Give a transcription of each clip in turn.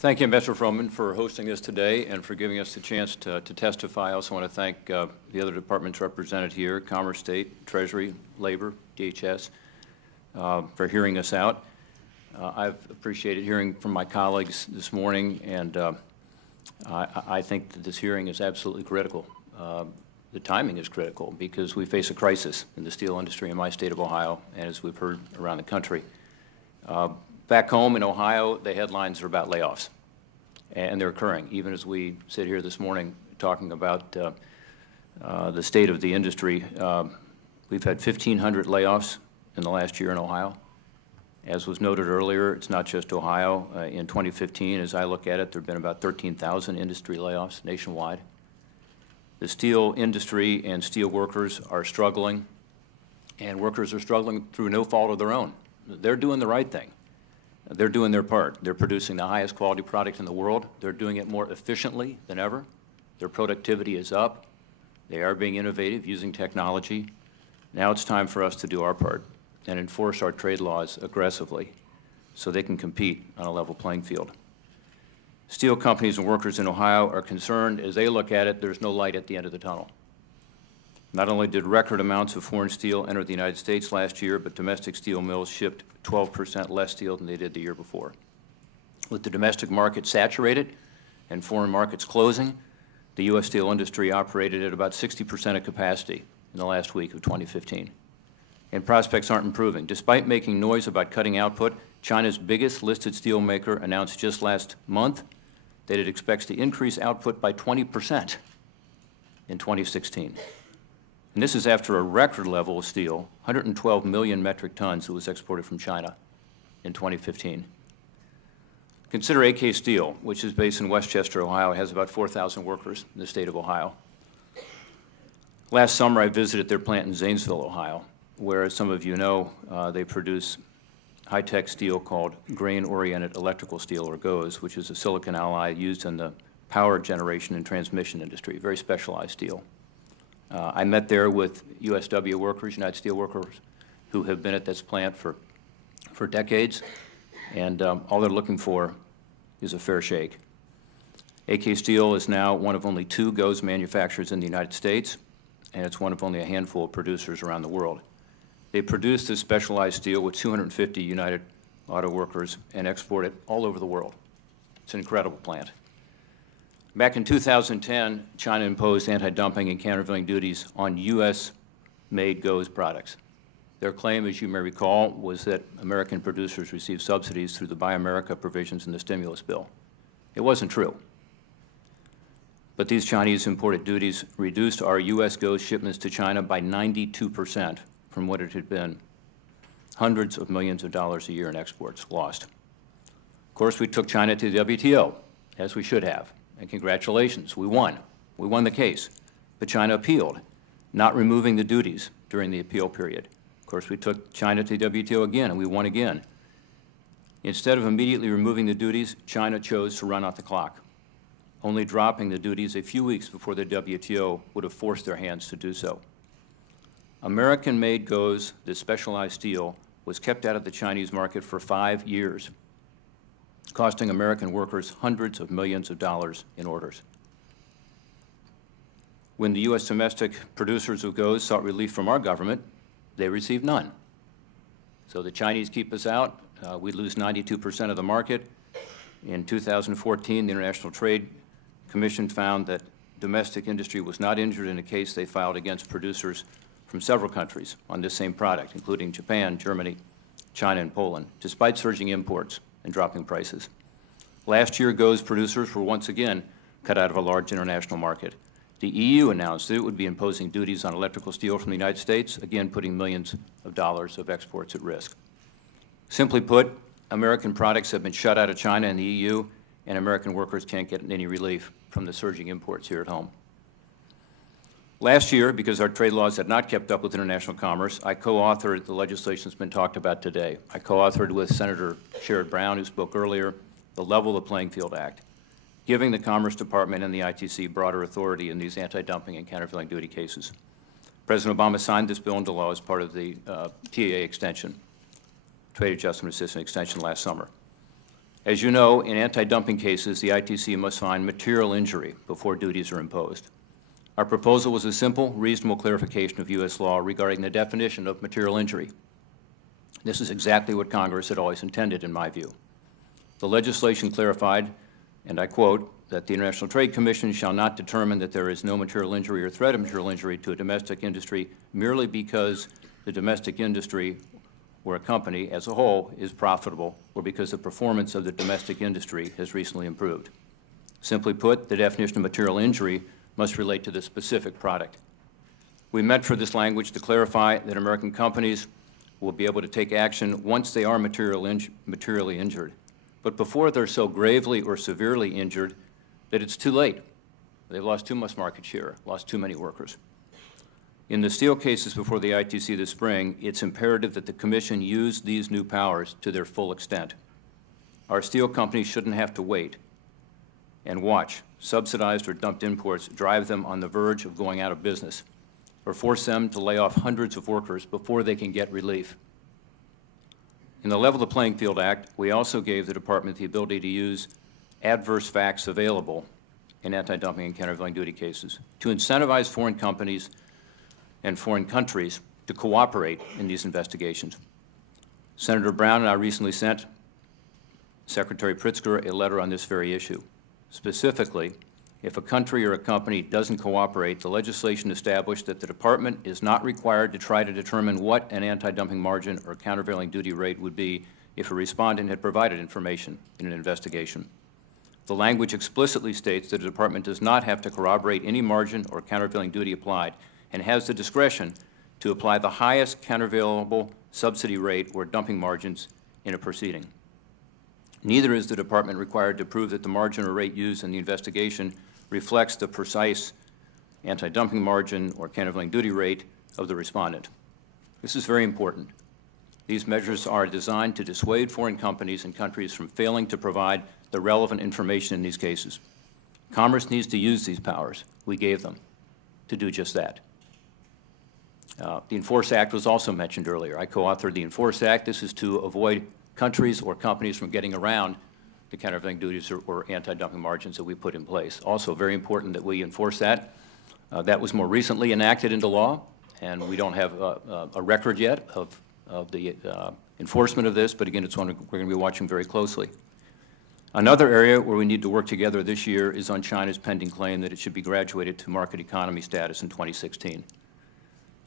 Thank you, Mr. Froman, for hosting us today and for giving us the chance to testify. I also want to thank the other departments represented here, Commerce, State, Treasury, Labor, DHS, for hearing us out. I've appreciated hearing from my colleagues this morning, and I think that this hearing is absolutely critical. The timing is critical because we face a crisis in the steel industry in my state of Ohio, and as we've heard around the country. Back home in Ohio, the headlines are about layoffs, and they're occurring, even as we sit here this morning talking about the state of the industry. We've had 1,500 layoffs in the last year in Ohio. As was noted earlier, it's not just Ohio. In 2015, as I look at it, there have been about 13,000 industry layoffs nationwide. The steel industry and steel workers are struggling, and workers are struggling through no fault of their own. They're doing the right thing. They're doing their part. They're producing the highest quality product in the world. They're doing it more efficiently than ever. Their productivity is up. They are being innovative using technology. Now it's time for us to do our part and enforce our trade laws aggressively so they can compete on a level playing field. Steel companies and workers in Ohio are concerned. As they look at it, there's no light at the end of the tunnel. Not only did record amounts of foreign steel enter the United States last year, but domestic steel mills shipped 12% less steel than they did the year before. With the domestic market saturated and foreign markets closing, the U.S. steel industry operated at about 60% of capacity in the last week of 2015. And prospects aren't improving. Despite making noise about cutting output, China's biggest listed steel maker announced just last month that it expects to increase output by 20% in 2016. And this is after a record level of steel, 112 million metric tons that was exported from China in 2015. Consider AK Steel, which is based in Westchester, Ohio, has about 4,000 workers in the state of Ohio. Last summer, I visited their plant in Zanesville, Ohio, where, as some of you know, they produce high-tech steel called grain-oriented electrical steel, or GOES, which is a silicon alloy used in the power generation and transmission industry, very specialized steel. I met there with USW workers, United Steel workers, who have been at this plant for decades, and all they're looking for is a fair shake. AK Steel is now one of only 2 GOES manufacturers in the United States, and it's one of only a handful of producers around the world. They produce this specialized steel with 250 United Auto workers and export it all over the world. It's an incredible plant. Back in 2010, China imposed anti-dumping and countervailing duties on U.S.-made GOES products. Their claim, as you may recall, was that American producers received subsidies through the Buy America provisions in the stimulus bill. It wasn't true. But these Chinese imported duties reduced our U.S. GOES shipments to China by 92% from what it had been. Hundreds of millions of dollars a year in exports lost. Of course, we took China to the WTO, as we should have. And congratulations, we won. We won the case. But China appealed, not removing the duties during the appeal period. Of course, we took China to the WTO again, and we won again. Instead of immediately removing the duties, China chose to run out the clock, only dropping the duties a few weeks before the WTO would have forced their hands to do so. American-made GOES, this specialized steel, was kept out of the Chinese market for 5 years, costing American workers hundreds of millions of dollars in orders. When the U.S. domestic producers of GOES sought relief from our government, they received none. So the Chinese keep us out. We lose 92% of the market. In 2014, the International Trade Commission found that domestic industry was not injured in a case they filed against producers from several countries on this same product, including Japan, Germany, China, and Poland, despite surging imports and dropping prices. Last year, GOES producers were once again cut out of a large international market. The EU announced that it would be imposing duties on electrical steel from the United States, again putting millions of dollars of exports at risk. Simply put, American products have been shut out of China and the EU, and American workers can't get any relief from the surging imports here at home. Last year, because our trade laws had not kept up with international commerce, I co-authored the legislation that's been talked about today. I co-authored with Senator Sherrod Brown, who spoke earlier, the Level the Playing Field Act, giving the Commerce Department and the ITC broader authority in these anti-dumping and countervailing duty cases. President Obama signed this bill into law as part of the TAA extension, Trade Adjustment Assistance extension, last summer. As you know, in anti-dumping cases, the ITC must find material injury before duties are imposed. Our proposal was a simple, reasonable clarification of U.S. law regarding the definition of material injury. This is exactly what Congress had always intended, in my view. The legislation clarified, and I quote, that the International Trade Commission shall not determine that there is no material injury or threat of material injury to a domestic industry merely because the domestic industry or a company as a whole is profitable or because the performance of the domestic industry has recently improved. Simply put, the definition of material injury must relate to the specific product. We meant for this language to clarify that American companies will be able to take action once they are materially injured, but before they're so gravely or severely injured that it's too late. They've lost too much market share, lost too many workers. In the steel cases before the ITC this spring, it's imperative that the Commission use these new powers to their full extent. Our steel companies shouldn't have to wait and watch subsidized or dumped imports drive them on the verge of going out of business or force them to lay off hundreds of workers before they can get relief. In the Level the Playing Field Act, we also gave the Department the ability to use adverse facts available in anti-dumping and countervailing duty cases to incentivize foreign companies and foreign countries to cooperate in these investigations. Senator Brown and I recently sent Secretary Pritzker a letter on this very issue. Specifically, if a country or a company doesn't cooperate, the legislation established that the Department is not required to try to determine what an anti-dumping margin or countervailing duty rate would be if a respondent had provided information in an investigation. The language explicitly states that the Department does not have to corroborate any margin or countervailing duty applied and has the discretion to apply the highest countervailable subsidy rate or dumping margins in a proceeding. Neither is the Department required to prove that the margin or rate used in the investigation reflects the precise anti-dumping margin or countervailing duty rate of the respondent. This is very important. These measures are designed to dissuade foreign companies and countries from failing to provide the relevant information in these cases. Commerce needs to use these powers. We gave them to do just that. The Enforce Act was also mentioned earlier. I co-authored the Enforce Act. This is to avoid countries or companies from getting around the countervailing duties or anti-dumping margins that we put in place. Also very important that we enforce that. That was more recently enacted into law, and we don't have a record yet of the enforcement of this, but again, it's one we're going to be watching very closely. Another area where we need to work together this year is on China's pending claim that it should be graduated to market economy status in 2016.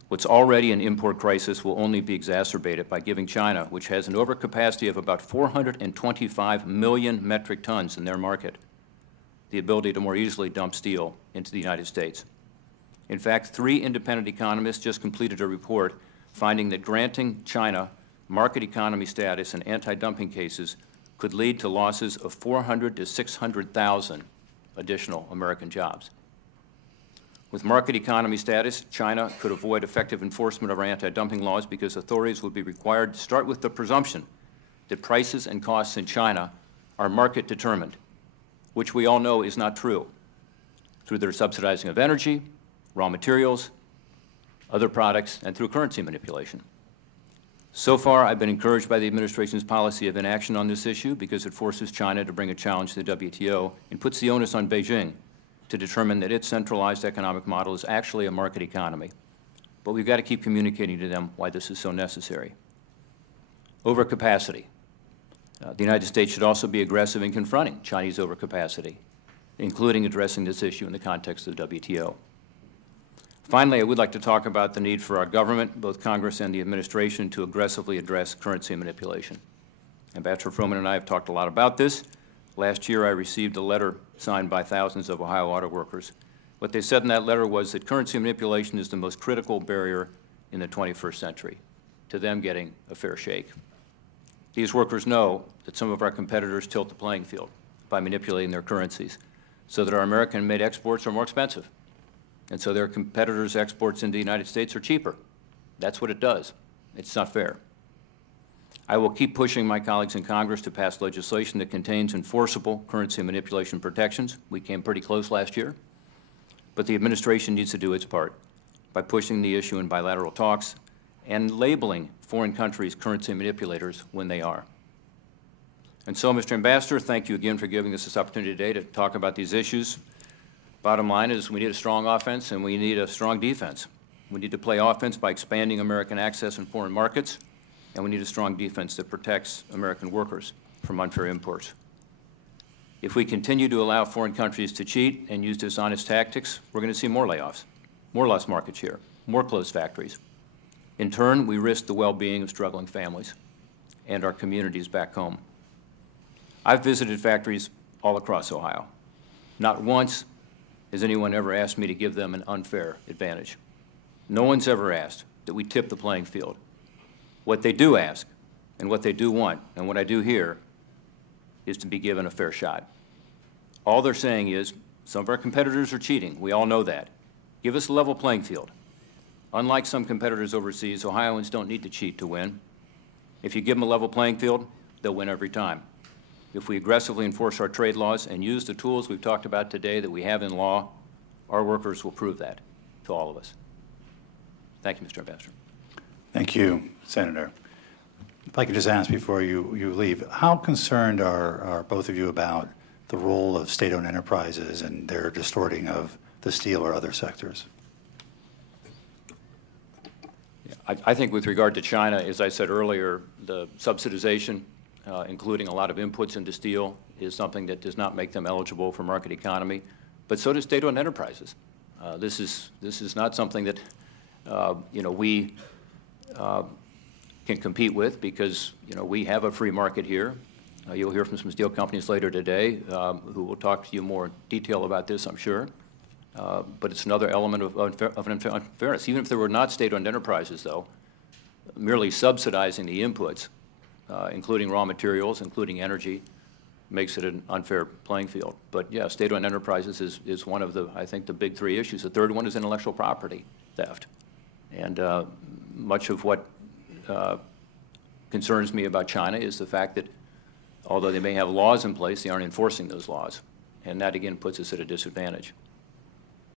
What's already an import crisis will only be exacerbated by giving China, which has an overcapacity of about 425 million metric tons in their market, the ability to more easily dump steel into the United States. In fact, 3 independent economists just completed a report finding that granting China market economy status in anti-dumping cases could lead to losses of 400,000 to 600,000 additional American jobs. With market economy status, China could avoid effective enforcement of our anti-dumping laws because authorities would be required to start with the presumption that prices and costs in China are market determined, which we all know is not true, through their subsidizing of energy, raw materials, other products, and through currency manipulation. So far, I've been encouraged by the administration's policy of inaction on this issue because it forces China to bring a challenge to the WTO and puts the onus on Beijing to determine that its centralized economic model is actually a market economy. But we've got to keep communicating to them why this is so necessary. Overcapacity. The United States should also be aggressive in confronting Chinese overcapacity, including addressing this issue in the context of the WTO. Finally, I would like to talk about the need for our government, both Congress and the administration, to aggressively address currency manipulation. Ambassador Froman and I have talked a lot about this. Last year, I received a letter signed by thousands of Ohio auto workers. What they said in that letter was that currency manipulation is the most critical barrier in the 21st century to them getting a fair shake. These workers know that some of our competitors tilt the playing field by manipulating their currencies so that our American-made exports are more expensive, and so their competitors' exports into the United States are cheaper. That's what it does. It's not fair. I will keep pushing my colleagues in Congress to pass legislation that contains enforceable currency manipulation protections. We came pretty close last year, but the administration needs to do its part by pushing the issue in bilateral talks and labeling foreign countries currency manipulators when they are. And so, Mr. Ambassador, thank you again for giving us this opportunity today to talk about these issues. Bottom line is we need a strong offense and we need a strong defense. We need to play offense by expanding American access in foreign markets, and we need a strong defense that protects American workers from unfair imports. If we continue to allow foreign countries to cheat and use dishonest tactics, we're going to see more layoffs, more lost market share, more closed factories. In turn, we risk the well-being of struggling families and our communities back home. I've visited factories all across Ohio. Not once has anyone ever asked me to give them an unfair advantage. No one's ever asked that we tip the playing field. What they do ask and what they do want and what I do here is to be given a fair shot. All they're saying is some of our competitors are cheating. We all know that. Give us a level playing field. Unlike some competitors overseas, Ohioans don't need to cheat to win. If you give them a level playing field, they'll win every time. If we aggressively enforce our trade laws and use the tools we've talked about today that we have in law, our workers will prove that to all of us. Thank you, Mr. Ambassador. Thank you, Senator. If I could just ask before you leave, how concerned are both of you about the role of state-owned enterprises and their distorting of the steel or other sectors? I think with regard to China, as I said earlier, the subsidization, including a lot of inputs into steel, is something that does not make them eligible for market economy, but so do state-owned enterprises. This is not something that we can compete with because we have a free market here. You'll hear from some steel companies later today who will talk to you more in detail about this, I'm sure. But it's another element of unfairness. Even if there were not state-owned enterprises, though, merely subsidizing the inputs, including raw materials, including energy, makes it an unfair playing field. But yeah, state-owned enterprises is one of the, I think, the big three issues. The third one is intellectual property theft. And much of what concerns me about China is the fact that although they may have laws in place, they aren't enforcing those laws. And that, again, puts us at a disadvantage.